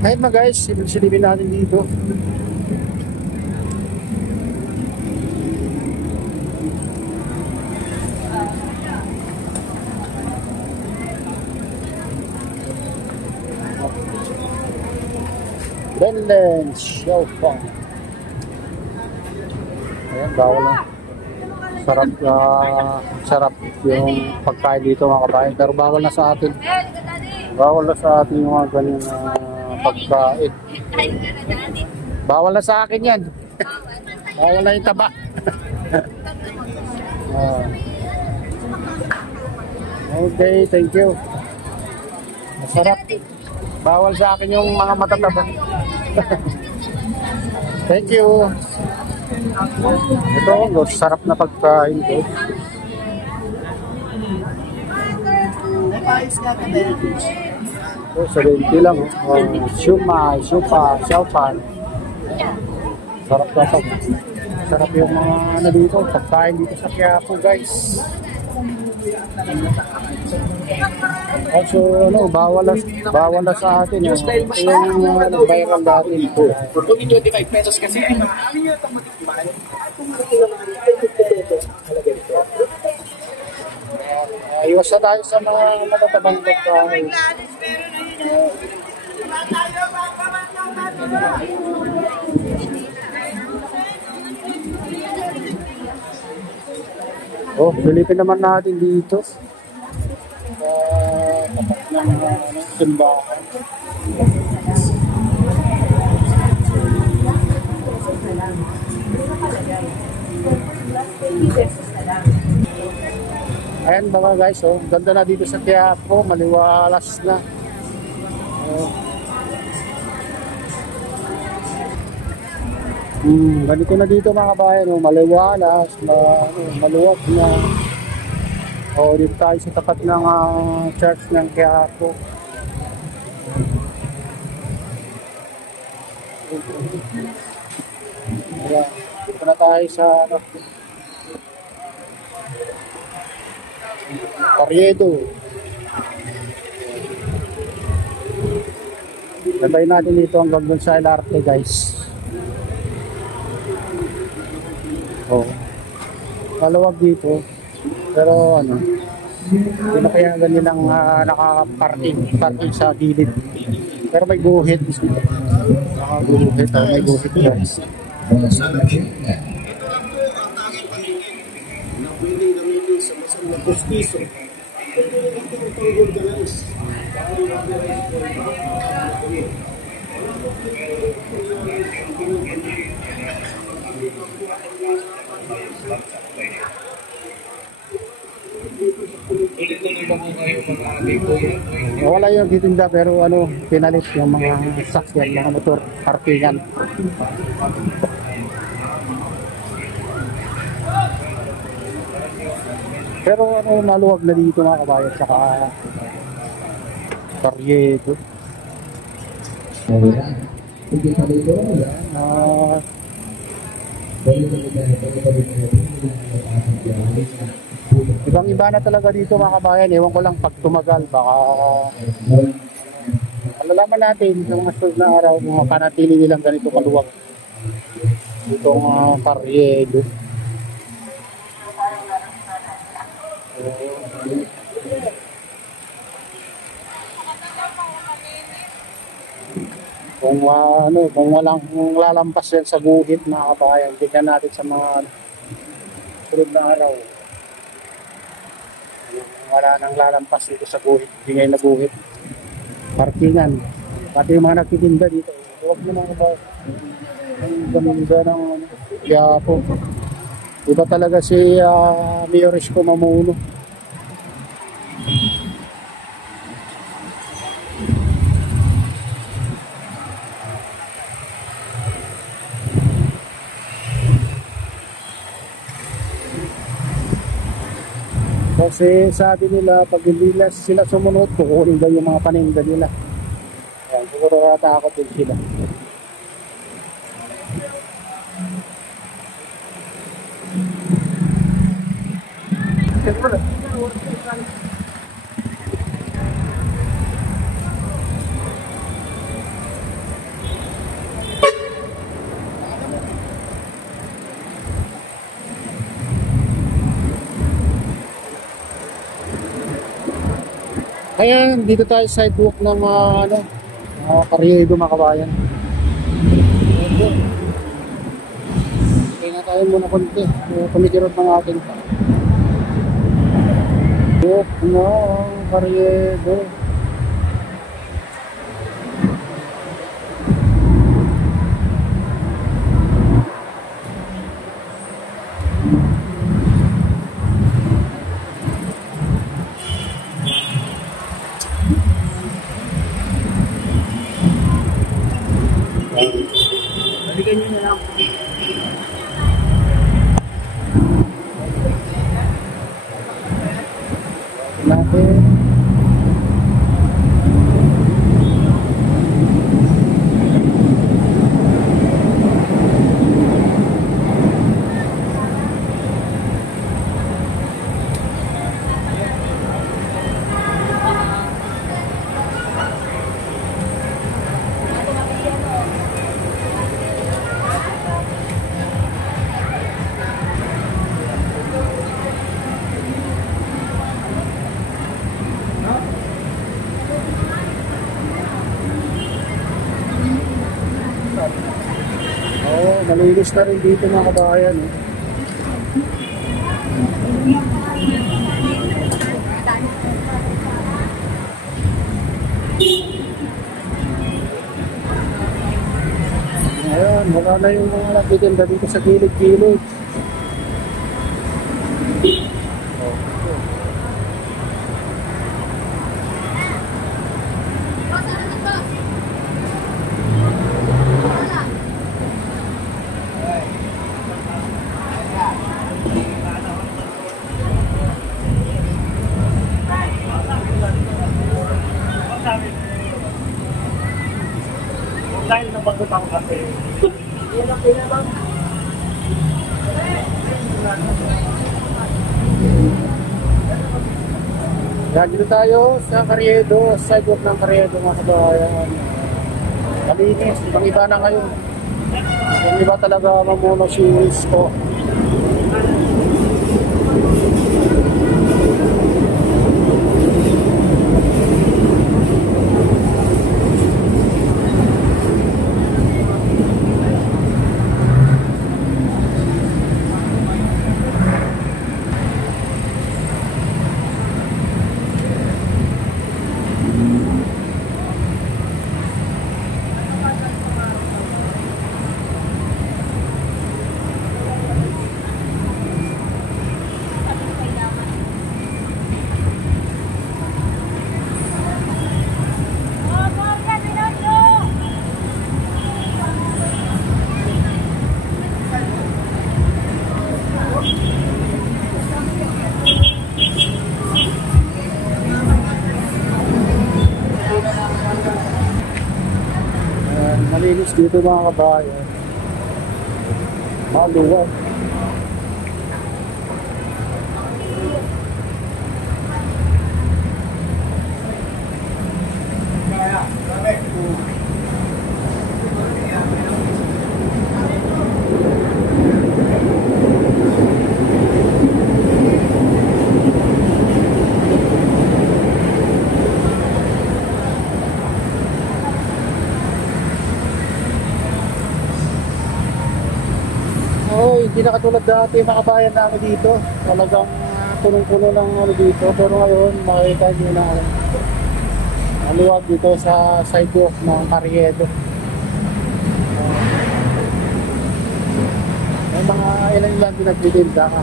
Ayun mga guys, silipin natin dito. Belen Xiaofang. Ayan, bawal na. Sarap yung pagkain dito mga kabayan. Pero bawal na sa atin. Bawal na sa atin yung mga ganyan pagkain. Bawal na sa akin yan. Bawal na yung taba. Okay, thank you. Masarap. Bawal sa akin yung mga matataba. Thank you. Ito, sarap na pagkain ko. So, 70 lang. Shumai, Shupa, Xiaopan. Sarap na pag. Sarap yung mga ano dito, pagkain dito sa Quiapo, guys. Also, ano, bawal na sa atin. Yung viral natin ito. 25 pesos kasi ay marami nyo itong matikman. Iwas na tayo sa mga matatabang pagkain. Oh, silipin naman natin dito. Tapat ng simbahan. Ayan mga guys, oh, ganda na dito sa Quiapo, maliwalas na. Ganito na dito mga kabayan, oh, maliwalas, maluwag na. Oh, dito tayo sa tapat ng church ng Quiapo. Ayan, dito na tayo sa Carriedo. Sabay natin dito hanggang dun sa LRT, guys. Oh, maluwag dito. Pero ano, pinakayagan nilang naka-parking sa gilid. Pero may guhit. Naka-guhit, may guhit, guys. Justiso. Wala yung titinda pero ano, pinalit yung mga sakyan, mga motor, parkingan. Pero ano, maluwag na dito mga kabayan, saka Carriedo. Ibang iba na talaga dito mga kabayan. Ewan ko lang pag tumagal, baka malalaman natin sa mga susunod na araw kung mapanatili nilang ganito kaluwag itong Carriedo. Kung walang lalampas yan sa guhit mga kabayan, tignan natin sa mga sunod na araw. Wala nang lalampas dito sa guhit, bingay na guhit, parkingan, pati yung mga nagtitinda dito. Huwag mo mga kabayan, ang ganda ng Quiapo. Iba talaga si Mayor Isko Mamuno. Kasi sabi nila, pag hindi sila sumunod, kukunin daw yung mga paninda nila. Ayan, siguro natakot din sila. Ayan, dito tayo sa sidewalk ng Carriedo, mga kabayan. Kaya na tayo muna konti. Kumikirot ng ating sidewalk ng Carriedo. Balikan nyo na lang. Natin. Malinis na rin dito, mga kabayan. Ayan, wala na yung mga nagtitinda dito sa gilid-gilid. Dahil nabagot ako kasi. Yan, dito tayo sa Carriedo, sidewalk ng Carriedo, mga kabayan. Malinis, ibang iba na ngayon. Yung iba talaga mamuno si Isko. Malinis dito, mga kabayan. Maluwag. Hindi na katulad dati, mga kabayan namin dito. Talagang punong-puno ng dito. Pero ngayon, makikita nyo na maluwag dito sa sidewalk ng Carriedo. May mga ilan lang pinagtitinda ka.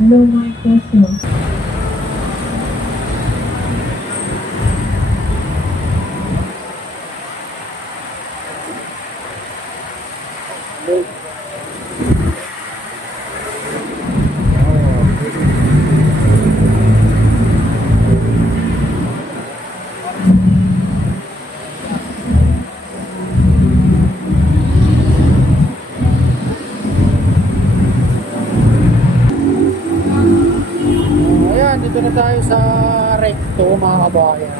Hello, my customer. Ayan, dito na tayo sa recto mga kabayan.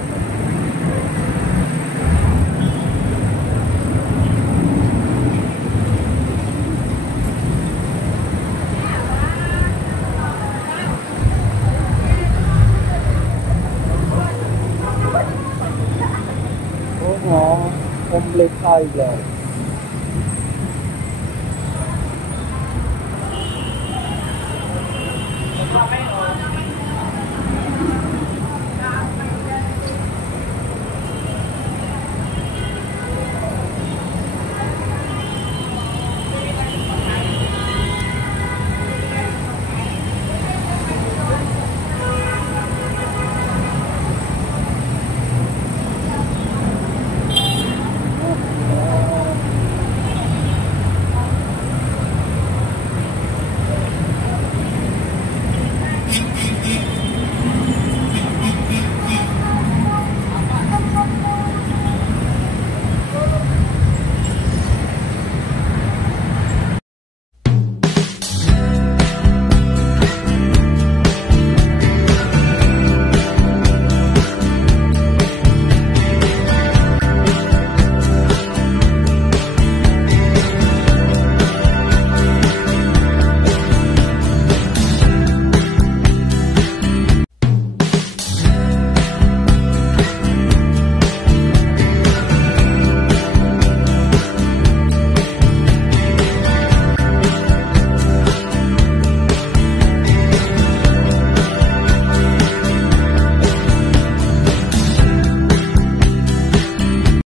Oo, Complete Island.